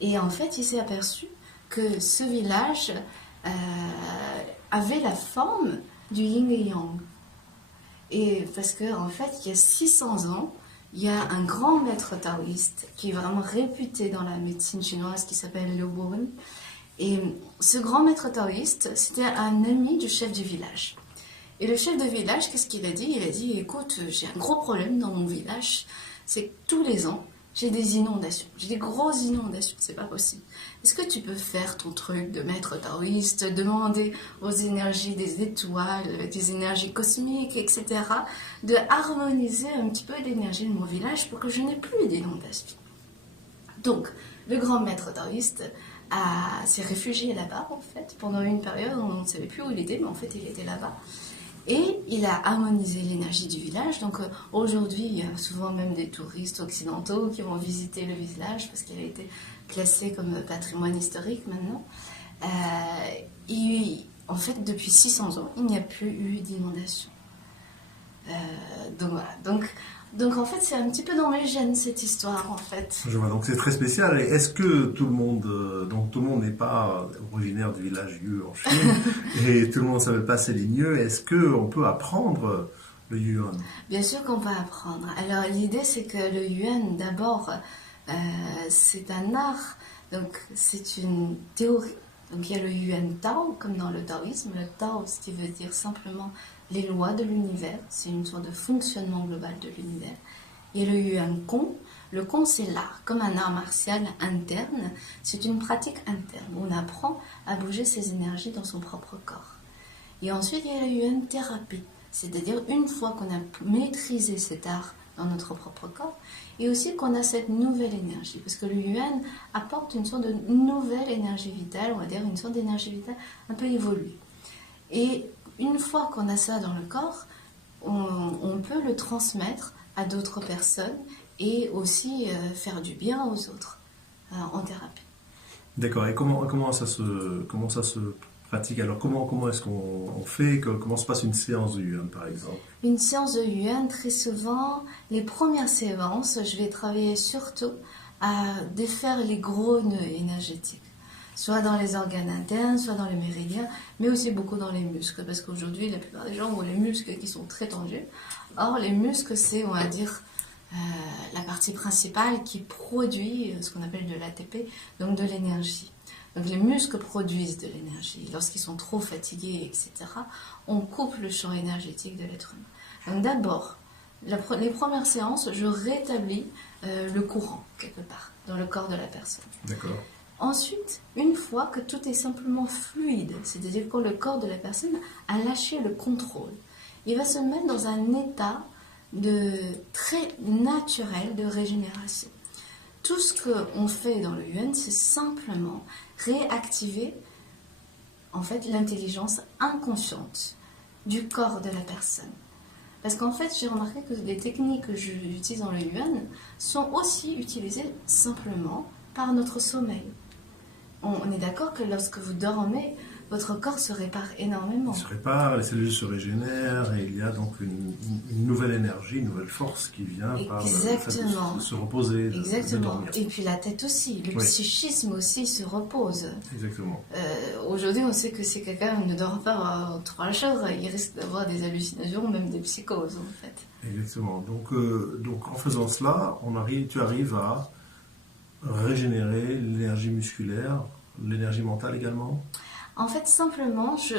Et en fait, il s'est aperçu que ce village avait la forme du yin et yang. Et parce qu'en fait, il y a 600 ans, il y a un grand maître taoïste qui est vraiment réputé dans la médecine chinoise qui s'appelle Liu Bowen. Et ce grand maître taoïste, c'était un ami du chef du village. Et le chef de village, qu'est-ce qu'il a dit? Il a dit, écoute, j'ai un gros problème dans mon village, c'est que tous les ans, j'ai des inondations, j'ai des grosses inondations, c'est pas possible. Est-ce que tu peux faire ton truc de maître taoïste, demander aux énergies des étoiles, des énergies cosmiques, etc., de harmoniser un petit peu l'énergie de mon village pour que je n'ai plus d'inondations? Donc, le grand maître taoïste s'est réfugié là-bas, en fait, pendant une période, on ne savait plus où il était, mais en fait, il était là-bas. Et il a harmonisé l'énergie du village. Donc aujourd'hui, il y a souvent même des touristes occidentaux qui vont visiter le village parce qu'il a été classé comme patrimoine historique maintenant. En fait, depuis 600 ans, il n'y a plus eu d'inondation. Donc voilà. Donc en fait, c'est un petit peu dans mes gènes cette histoire en fait. Je vois, donc c'est très spécial. Et est-ce que tout le monde, donc tout le monde n'est pas originaire du village Yu en Chine et tout le monde ne savait pas Céline Yu, est-ce qu'on peut apprendre le Yuan? Bien sûr qu'on peut apprendre. Alors l'idée c'est que le Yuan d'abord, c'est un art, donc c'est une théorie. Donc il y a le Yuan Tao comme dans le taoïsme. Le Tao, ce qui veut dire simplement les lois de l'univers, c'est une sorte de fonctionnement global de l'univers. Et le Yuan Gong, le Gong c'est l'art, comme un art martial interne, c'est une pratique interne, où on apprend à bouger ses énergies dans son propre corps. Et ensuite il y a le Yuan Thérapie, c'est-à-dire une fois qu'on a maîtrisé cet art dans notre propre corps, et aussi qu'on a cette nouvelle énergie, parce que le Yuan apporte une sorte de nouvelle énergie vitale, on va dire une sorte d'énergie vitale un peu évoluée. Et une fois qu'on a ça dans le corps, on peut le transmettre à d'autres personnes et aussi faire du bien aux autres en thérapie. D'accord. Et comment ça se pratique? Alors comment est-ce qu'on fait? Comment se passe une séance de Yuan, par exemple? Une séance de Yuan, très souvent, les premières séances, je vais travailler surtout à défaire les gros nœuds énergétiques, soit dans les organes internes, soit dans les méridiens, mais aussi beaucoup dans les muscles, parce qu'aujourd'hui, la plupart des gens ont les muscles qui sont très tendus. Or, les muscles, c'est, on va dire, la partie principale qui produit ce qu'on appelle de l'ATP, donc de l'énergie. Donc les muscles produisent de l'énergie. Lorsqu'ils sont trop fatigués, etc., on coupe le champ énergétique de l'être humain. Donc d'abord, les premières séances, je rétablis le courant, quelque part, dans le corps de la personne. D'accord. Ensuite, une fois que tout est simplement fluide, c'est-à-dire quand le corps de la personne a lâché le contrôle, il va se mettre dans un état très naturel de régénération. Tout ce qu'on fait dans le Yuan, c'est simplement réactiver en fait l'intelligence inconsciente du corps de la personne. Parce qu'en fait, j'ai remarqué que les techniques que j'utilise dans le Yuan sont aussi utilisées simplement par notre sommeil. On est d'accord que lorsque vous dormez, votre corps se répare énormément. Il se répare, les cellules se régénèrent et il y a donc une nouvelle énergie, une nouvelle force qui vient par le fait de se reposer, de dormir. Et puis la tête aussi, le psychisme aussi se repose. Exactement. Aujourd'hui, on sait que si quelqu'un ne dort pas 3 jours, il risque d'avoir des hallucinations, même des psychoses en fait. Exactement. Donc en faisant cela, tu arrives à régénérer l'énergie musculaire, l'énergie mentale également. En fait, simplement, je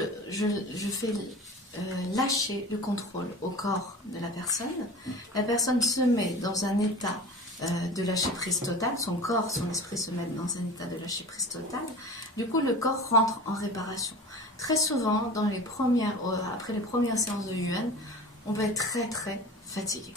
fais lâcher le contrôle au corps de la personne. La personne se met dans un état de lâcher prise totale. Son corps, son esprit se mettent dans un état de lâcher prise totale. Du coup, le corps rentre en réparation. Très souvent, après les premières séances de Yuan, on va être très très fatigué.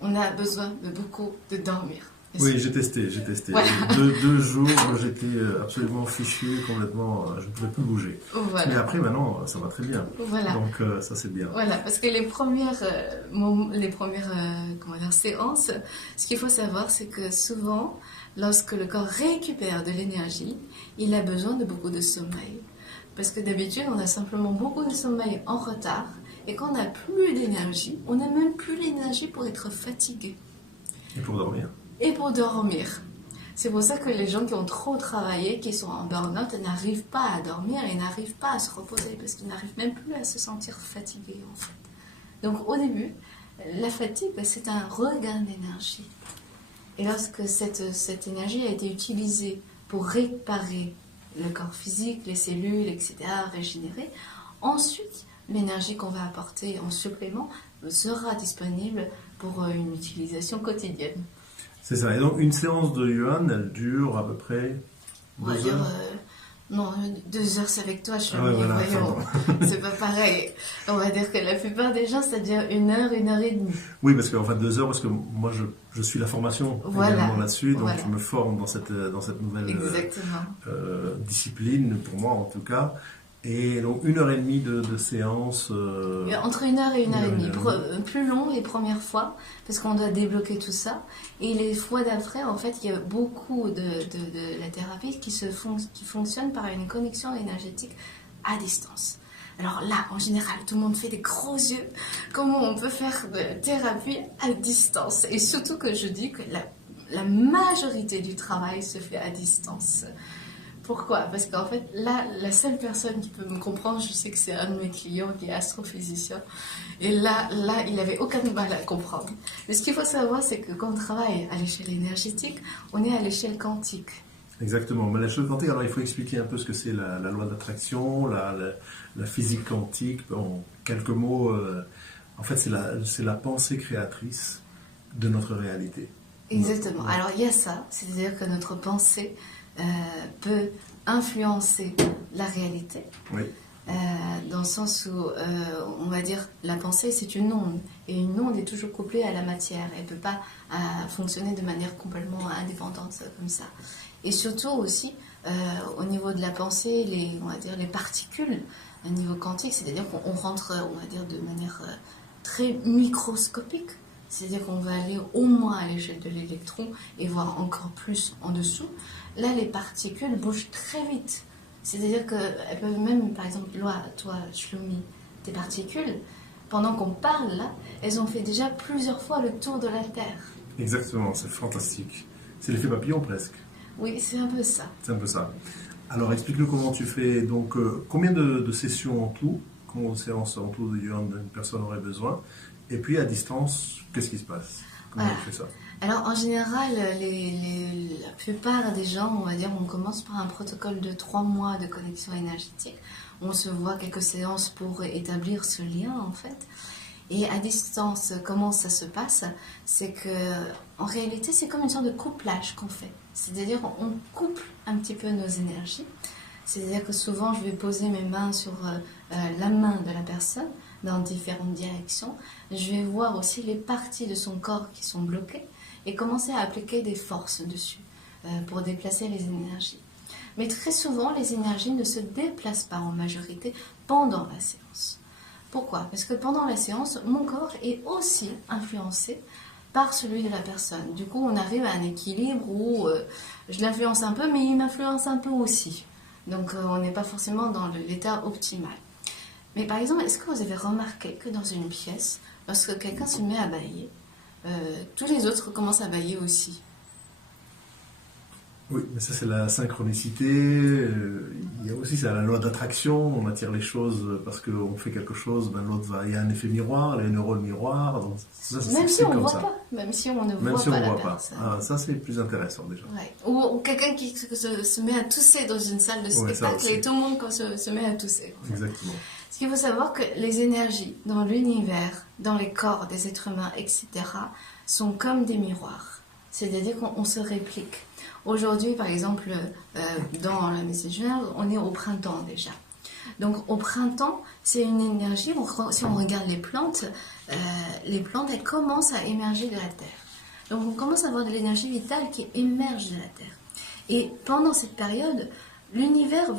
On a besoin de beaucoup de dormir. Oui, j'ai testé. Voilà. Deux jours, j'étais absolument fichu, complètement, je ne pouvais plus bouger. Voilà. Mais après, maintenant, ça va très bien. Voilà. Donc, ça, c'est bien. Voilà, parce que les premières séances, ce qu'il faut savoir, c'est que souvent, lorsque le corps récupère de l'énergie, il a besoin de beaucoup de sommeil. Parce que d'habitude, on a simplement beaucoup de sommeil en retard, et quand on n'a plus d'énergie, on n'a même plus l'énergie pour être fatigué. Et pour dormir. Et pour dormir. C'est pour ça que les gens qui ont trop travaillé, qui sont en burn-out, n'arrivent pas à dormir et n'arrivent pas à se reposer parce qu'ils n'arrivent même plus à se sentir fatigués en fait. Donc au début, la fatigue, c'est un regain d'énergie. Et lorsque cette énergie a été utilisée pour réparer le corps physique, les cellules, etc., régénérer, ensuite l'énergie qu'on va apporter en supplément sera disponible pour une utilisation quotidienne. C'est ça. Et donc, une séance de Yuan, elle dure à peu près 2 heures. Non, 2 heures, c'est avec toi, je suis voilà, voyons. C'est pas pareil. On va dire que la plupart des gens, ça dure 1 heure, 1 heure et demie. Oui, parce qu'en fait, 2 heures, parce que moi, je suis la formation également là-dessus, donc je me forme dans cette nouvelle discipline, pour moi en tout cas. Et donc 1 heure et demie de séance. Entre 1 heure et 1 heure et demie. Plus long les premières fois, parce qu'on doit débloquer tout ça. Et les fois d'après, en fait, il y a beaucoup de la thérapie qui fonctionne par une connexion énergétique à distance. Alors là, en général, tout le monde fait des gros yeux. Comment on peut faire de thérapie à distance? Et surtout que je dis que la majorité du travail se fait à distance. Pourquoi? Parce qu'en fait, là, la seule personne qui peut me comprendre, je sais que c'est un de mes clients qui est astrophysicien. Et là, il n'avait aucun mal à comprendre. Mais ce qu'il faut savoir, c'est que quand on travaille à l'échelle énergétique, on est à l'échelle quantique. Exactement. Mais l'échelle quantique, alors il faut expliquer un peu ce que c'est la loi d'attraction, la physique quantique. En quelques mots, en fait, c'est la pensée créatrice de notre réalité. Exactement. Alors, il y a ça, c'est-à-dire que notre pensée peut influencer la réalité. Oui. Dans le sens où, on va dire, la pensée, c'est une onde. Et une onde est toujours couplée à la matière. Elle ne peut pas fonctionner de manière complètement indépendante comme ça. Et surtout aussi, au niveau de la pensée, on va dire, les particules un niveau quantique, c'est-à-dire qu'on rentre, on va dire, de manière très microscopique. C'est-à-dire qu'on va aller au moins à l'échelle de l'électron et voir encore plus en dessous. Là, les particules bougent très vite. C'est-à-dire qu'elles peuvent même, par exemple, toi, Shlomi, tes particules, pendant qu'on parle là, elles ont fait déjà plusieurs fois le tour de la Terre. Exactement, c'est fantastique. C'est l'effet papillon presque. Oui, c'est un peu ça. C'est un peu ça. Alors explique-nous comment tu fais. Donc, combien de sessions en tout, combien de séances en tout une personne aurait besoin? Et puis à distance, qu'est-ce qui se passe? Comment tu fais ça? Alors en général, la plupart des gens, on va dire, on commence par un protocole de 3 mois de connexion énergétique. On se voit quelques séances pour établir ce lien en fait. Et à distance, comment ça se passe? C'est que, en réalité, c'est comme une sorte de couplage qu'on fait. C'est-à-dire, on couple un petit peu nos énergies. C'est-à-dire que souvent, je vais poser mes mains sur la main de la personne dans différentes directions. Je vais voir aussi les parties de son corps qui sont bloquées et commencer à appliquer des forces dessus pour déplacer les énergies. Mais très souvent, les énergies ne se déplacent pas en majorité pendant la séance. Pourquoi? Parce que pendant la séance, mon corps est aussi influencé par celui de la personne. Du coup, on arrive à un équilibre où je l'influence un peu, mais il m'influence un peu aussi. Donc, on n'est pas forcément dans l'état optimal. Mais par exemple, est-ce que vous avez remarqué que dans une pièce, lorsque quelqu'un se met à bâiller, tous les autres commencent à bâiller aussi? Oui, mais ça c'est la synchronicité. Il y a aussi la loi d'attraction. On attire les choses parce qu'on fait quelque chose. Ben l'autre va. Il y a un effet miroir, les neurones miroirs. Donc ça, même si on ne voit ça. pas, même si on ne même voit si pas on la voit personne. pas. Ah, ça c'est plus intéressant déjà. Ouais. Ou quelqu'un qui se met à tousser dans une salle de spectacle et tout le monde se met à tousser. En fait. Exactement. Parce qu'il faut savoir que les énergies dans l'univers, dans les corps des êtres humains, etc., sont comme des miroirs. C'est-à-dire qu'on se réplique. Aujourd'hui, par exemple, dans la Messenger, on est au printemps déjà. Donc au printemps, c'est une énergie, si on regarde les plantes, elles commencent à émerger de la terre. Donc on commence à avoir de l'énergie vitale qui émerge de la terre. Et pendant cette période, l'univers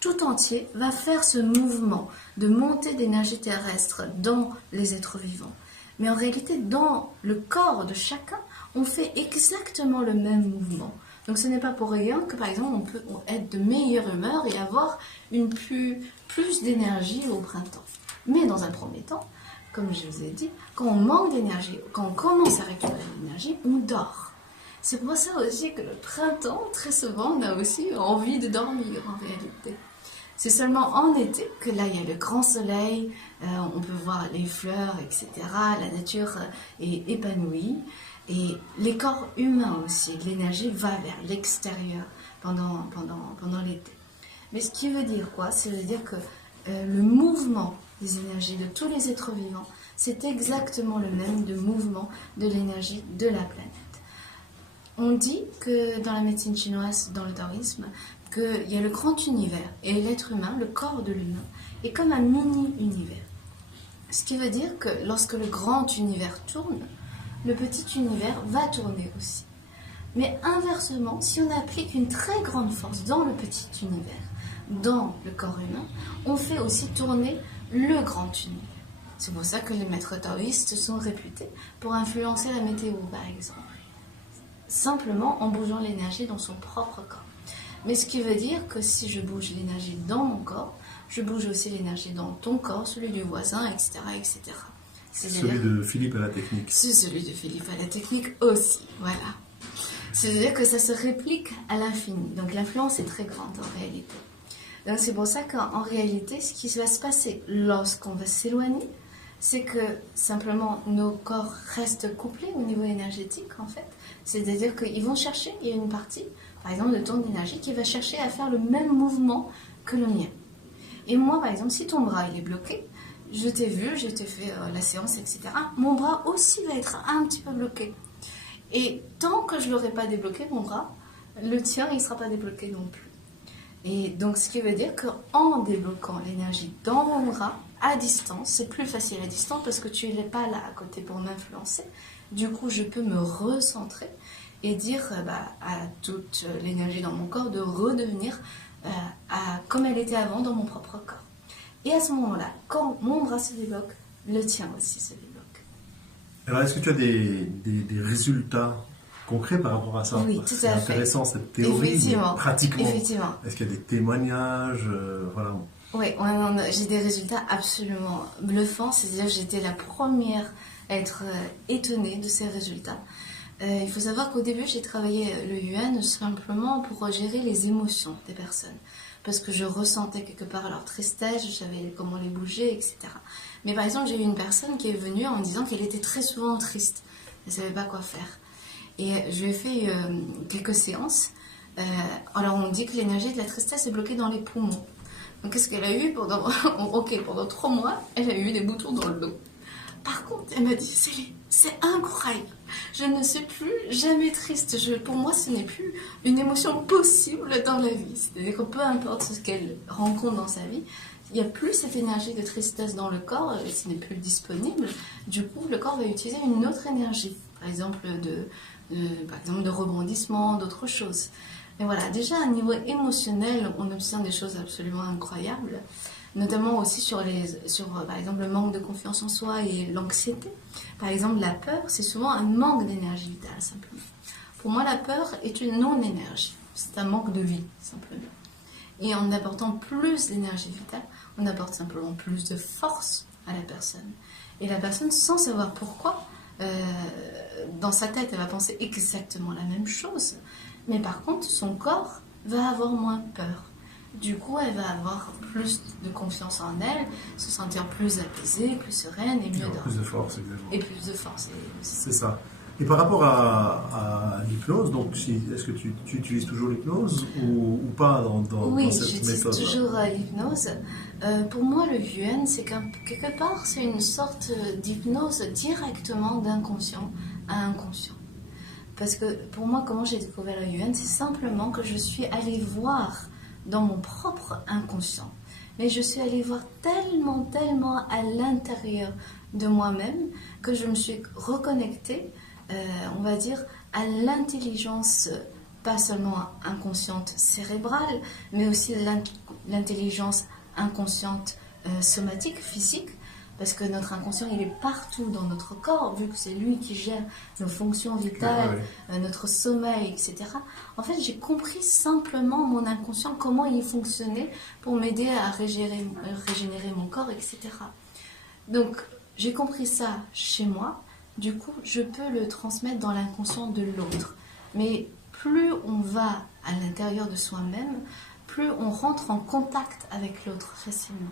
tout entier va faire ce mouvement de montée d'énergie terrestre dans les êtres vivants. Mais en réalité, dans le corps de chacun, on fait exactement le même mouvement. Donc ce n'est pas pour rien que, par exemple, on peut être de meilleure humeur et avoir plus d'énergie au printemps. Mais dans un premier temps, comme je vous ai dit, quand on manque d'énergie, quand on commence à récupérer l'énergie, on dort. C'est pour ça aussi que le printemps, très souvent, on a aussi envie de dormir en réalité. C'est seulement en été que là, il y a le grand soleil, on peut voir les fleurs, etc. La nature est épanouie. Et les corps humains aussi, l'énergie va vers l'extérieur pendant l'été. Mais ce qui veut dire quoi? Ça veut dire que le mouvement des énergies de tous les êtres vivants, c'est exactement le même de mouvement de l'énergie de la planète. On dit que dans la médecine chinoise, dans le taoïsme, qu'il y a le grand univers et l'être humain, le corps de l'humain, est comme un mini-univers. Ce qui veut dire que lorsque le grand univers tourne, le petit univers va tourner aussi. Mais inversement, si on applique une très grande force dans le petit univers, dans le corps humain, on fait aussi tourner le grand univers. C'est pour ça que les maîtres taoïstes sont réputés pour influencer la météo, par exemple. Simplement en bougeant l'énergie dans son propre corps. Mais ce qui veut dire que si je bouge l'énergie dans mon corps, je bouge aussi l'énergie dans ton corps, celui du voisin, etc., etc. Celui de Philippe à la technique. C'est celui de Philippe à la technique aussi, voilà. C'est-à-dire que ça se réplique à l'infini. Donc l'influence est très grande en réalité. Donc c'est pour ça qu'en réalité, ce qui va se passer lorsqu'on va s'éloigner, c'est que simplement nos corps restent couplés au niveau énergétique en fait. C'est-à-dire qu'ils vont chercher, il y a une partie, par exemple de ton énergie, qui va chercher à faire le même mouvement que le mien. Et moi par exemple, si ton bras il est bloqué, je t'ai vu, je t'ai fait la séance, etc. Mon bras aussi va être un petit peu bloqué. Et tant que je ne l'aurai pas débloqué, mon bras, le tien, il ne sera pas débloqué non plus. Et donc, ce qui veut dire qu'en débloquant l'énergie dans mon bras, à distance, c'est plus facile à distance parce que tu n'es pas là à côté pour m'influencer. Du coup, je peux me recentrer et dire à toute l'énergie dans mon corps de redevenir comme elle était avant dans mon propre corps. Et à ce moment-là, quand mon bras se débloque, le tien aussi se débloque. Alors, est-ce que tu as des résultats concrets par rapport à ça? Oui, Parce que tout à fait. C'est intéressant cette théorie, mais Effectivement. pratiquement. Effectivement. Est-ce qu'il y a des témoignages, voilà. Oui, j'ai des résultats absolument bluffants. C'est-à-dire que j'étais la première à être étonnée de ces résultats. Il faut savoir qu'au début, j'ai travaillé le yuan simplement pour gérer les émotions des personnes. Parce que je ressentais quelque part leur tristesse, je savais comment les bouger, etc. Mais par exemple, j'ai eu une personne qui est venue en me disant qu'elle était très souvent triste. Elle ne savait pas quoi faire. Et je lui ai fait quelques séances. Alors, on dit que l'énergie de la tristesse est bloquée dans les poumons. Donc, qu'est-ce qu'elle a eu pendant 3 mois, elle a eu des boutons dans le dos. Par contre, elle m'a dit, Céline, c'est incroyable. Je ne suis plus jamais triste. Pour moi, ce n'est plus une émotion possible dans la vie. C'est-à-dire que peu importe ce qu'elle rencontre dans sa vie, il n'y a plus cette énergie de tristesse dans le corps, ce n'est plus disponible. Du coup, le corps va utiliser une autre énergie, par exemple de rebondissement, d'autres choses. Mais voilà, déjà à un niveau émotionnel, on obtient des choses absolument incroyables, notamment aussi sur par exemple le manque de confiance en soi et l'anxiété. Par exemple, la peur, c'est souvent un manque d'énergie vitale, simplement. Pour moi, la peur est une non-énergie, c'est un manque de vie, simplement. Et en apportant plus d'énergie vitale, on apporte simplement plus de force à la personne. Et la personne, sans savoir pourquoi, dans sa tête, elle va penser exactement la même chose. Mais par contre, son corps va avoir moins peur. Du coup, elle va avoir plus de confiance en elle, se sentir plus apaisée, plus sereine et mieux dormir. Plus de force, exactement. Et plus de force. C'est ça. Et par rapport à l'hypnose, donc est-ce que tu utilises toujours l'hypnose ou pas dans oui, cette méthode? Oui, j'utilise toujours l'hypnose. Pour moi, le yuan, c'est quelque part, c'est une sorte d'hypnose directement d'inconscient à inconscient. Parce que pour moi, comment j'ai découvert le yuan, c'est simplement que je suis allée voir dans mon propre inconscient. Mais je suis allée voir tellement à l'intérieur de moi-même que je me suis reconnectée, on va dire, à l'intelligence, pas seulement inconsciente cérébrale, mais aussi l'intelligence inconsciente somatique, physique, parce que notre inconscient, il est partout dans notre corps, vu que c'est lui qui gère nos fonctions vitales, notre sommeil, etc. En fait, j'ai compris simplement mon inconscient, comment il fonctionnait pour m'aider à régénérer mon corps, etc. Donc, j'ai compris ça chez moi. Du coup, je peux le transmettre dans l'inconscient de l'autre. Mais plus on va à l'intérieur de soi-même, plus on rentre en contact avec l'autre facilement.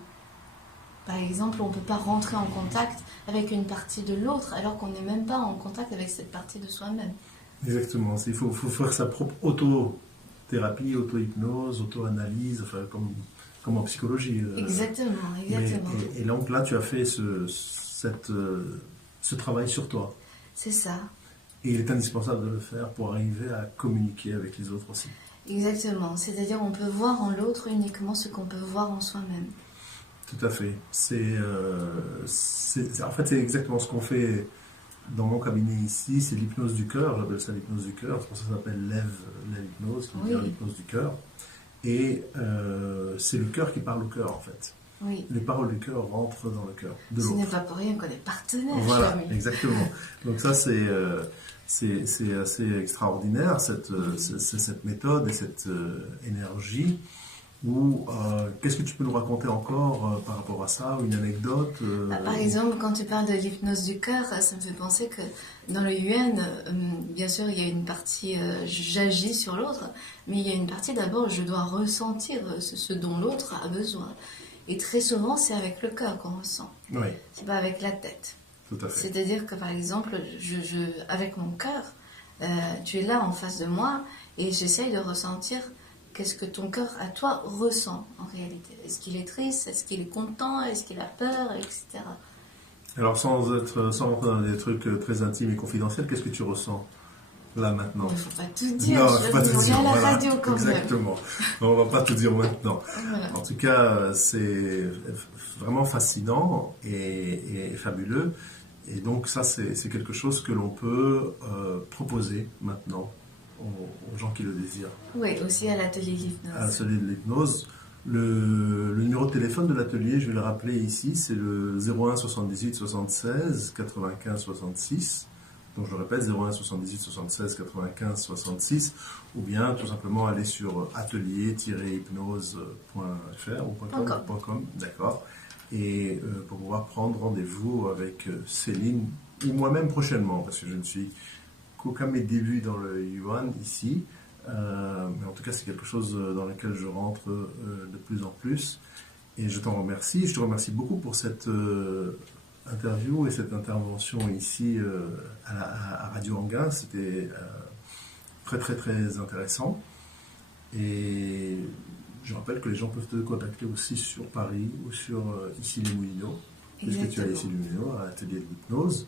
Par exemple, on ne peut pas rentrer en contact avec une partie de l'autre alors qu'on n'est même pas en contact avec cette partie de soi-même. Exactement. Il faut faire sa propre auto-thérapie, auto-hypnose, auto-analyse, enfin, comme en psychologie. Exactement. Et donc là, tu as fait ce travail sur toi. C'est ça. Et il est indispensable de le faire pour arriver à communiquer avec les autres aussi. Exactement. C'est-à-dire on peut voir en l'autre uniquement ce qu'on peut voir en soi-même. Tout à fait. En fait, c'est exactement ce qu'on fait dans mon cabinet ici. C'est l'hypnose du cœur. J'appelle ça l'hypnose du cœur. C'est pour ça que ça s'appelle l'hypnose, qui veut dire l'hypnose du cœur. Et c'est le cœur qui parle au cœur, en fait. Oui. Les paroles du cœur rentrent dans le cœur de l'autre. Ce n'est pas pour rien qu'on est partenaire. Voilà, exactement. Donc ça, c'est assez extraordinaire, cette méthode et cette énergie. Qu'est-ce que tu peux nous raconter encore par rapport à ça, une anecdote Par exemple, quand tu parles de l'hypnose du cœur, ça me fait penser que dans le yuan, bien sûr, il y a une partie j'agis sur l'autre, mais il y a une partie d'abord, je dois ressentir ce dont l'autre a besoin. Et très souvent, c'est avec le cœur qu'on ressent. Oui. C'est pas avec la tête. Tout à fait. C'est-à-dire que, par exemple, avec mon cœur, tu es là en face de moi et j'essaye de ressentir qu'est-ce que ton cœur à toi ressent en réalité. Est-ce qu'il est triste? Est-ce qu'il est content? Est-ce qu'il a peur? Etc. Alors, sans rentrer dans des trucs très intimes et confidentiels, qu'est-ce que tu ressens là maintenant? Il ne faut pas tout dire. Non, il ne faut pas tout dire. À la radio quand exactement. On ne va pas tout dire maintenant. Voilà. En tout cas, c'est vraiment fascinant et fabuleux. Et donc ça, c'est quelque chose que l'on peut proposer maintenant aux gens qui le désirent. Oui, aussi à l'atelier de l'hypnose. À l'atelier de l'hypnose, Le numéro de téléphone de l'atelier, je vais le rappeler ici, c'est le 01 78 76 95 66. Donc je le répète, 01 78 76 95 66, ou bien tout simplement aller sur atelier-hypnose.fr ou .com, d'accord, et pour pouvoir prendre rendez-vous avec Céline ou moi-même prochainement, parce que je ne suis qu'aucun mes débuts dans le Yuan ici, mais en tout cas c'est quelque chose dans lequel je rentre de plus en plus, et je t'en remercie. Je te remercie beaucoup pour cette interview et cette intervention ici à Radio Anguin. C'était très très très intéressant, et je rappelle que les gens peuvent te contacter aussi sur Paris ou sur ici les Moulineaux, puisque tu as ici les Moulineaux à l'atelier de l'hypnose.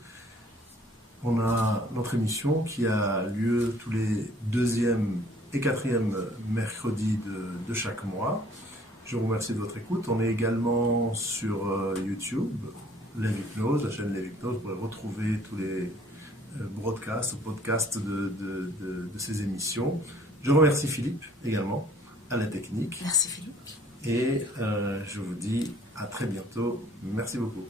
On a notre émission qui a lieu tous les 2e et 4e mercredis de chaque mois. Je vous remercie de votre écoute. On est également sur YouTube, Lève Hypnose, la chaîne Lève Hypnose. Vous pourrez retrouver tous les podcasts de ces émissions. Je remercie Philippe également à la technique. Merci Philippe. Et je vous dis à très bientôt. Merci beaucoup.